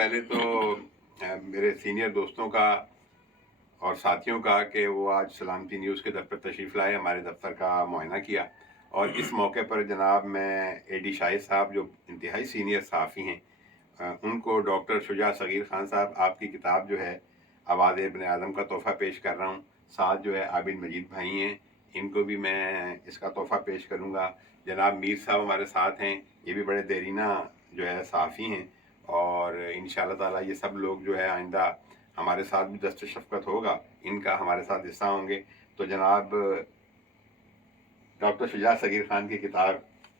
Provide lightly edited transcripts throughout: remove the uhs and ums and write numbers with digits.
پہلے تو میرے سینئر دوستوں کا اور ساتھیوں کا کہ وہ آج سلامتی نیوز کے دفتر تشریف لائے، ہمارے دفتر کا معائنہ کیا، اور اس موقع پر جناب میں اے ڈی شاہد صاحب جو انتہائی سینئر صحافی ہیں ان کو ڈاکٹر شجاع صغیر خان صاحب آپ کی کتاب جو ہے آواز ابن آدم کا تحفہ پیش کر رہا ہوں. ساتھ جو ہے عابد مجید بھائی ہیں، ان کو بھی میں اس کا تحفہ پیش کروں گا. جناب میر صاحب ہمارے ساتھ ہیں، یہ بھی بڑے دیرینہ جو ہے صحافی ہیں، اور انشاءاللہ تعالیٰ یہ سب لوگ جو ہے آئندہ ہمارے ساتھ بھی دست شفقت ہوگا، ان کا ہمارے ساتھ حصہ ہوں گے. تو جناب ڈاکٹر شجاع صغیر خان کی کتاب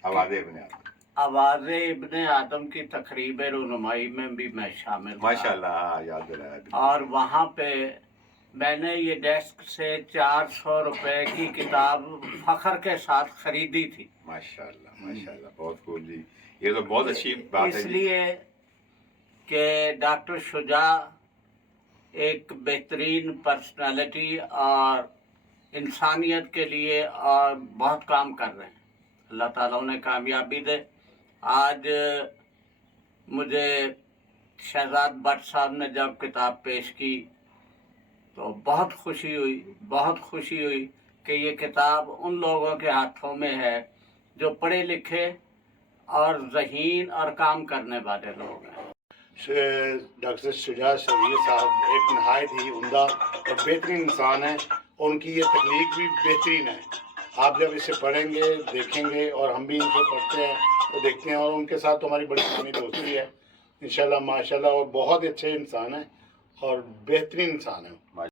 آواز ابن آدم، آواز ابن آدم کی تقریب رونمائی میں بھی میں شامل تھا. ماشاء اللہ، یاد دلایا. اور وہاں پہ میں نے یہ ڈیسک سے 400 روپے کی کتاب فخر کے ساتھ خریدی تھی. ماشاء اللہ ماشاء اللہ، بہت خوب جی، یہ تو بہت اچھی بات ہے. اس لیے کہ ڈاکٹر شجاع ایک بہترین پرسنالٹی اور انسانیت کے لیے اور بہت کام کر رہے ہیں. اللہ تعالیٰ انہیں کامیابی دے. آج مجھے شہزاد بٹ صاحب نے جب کتاب پیش کی تو بہت خوشی ہوئی کہ یہ کتاب ان لوگوں کے ہاتھوں میں ہے جو پڑھے لکھے اور ذہین اور کام کرنے والے لوگ ہیں. ڈاکٹر شجاع صغیر صاحب ایک نہایت ہی عمدہ اور بہترین انسان ہیں، اور ان کی یہ تخلیق بھی بہترین ہے. آپ جب اسے پڑھیں گے، دیکھیں گے، اور ہم بھی ان سے پڑھتے ہیں تو دیکھتے ہیں، اور ان کے ساتھ تو ہماری بڑی پرانی دوستی ہے انشاءاللہ ماشاءاللہ، اور بہت اچھے انسان ہیں اور بہترین انسان ہیں.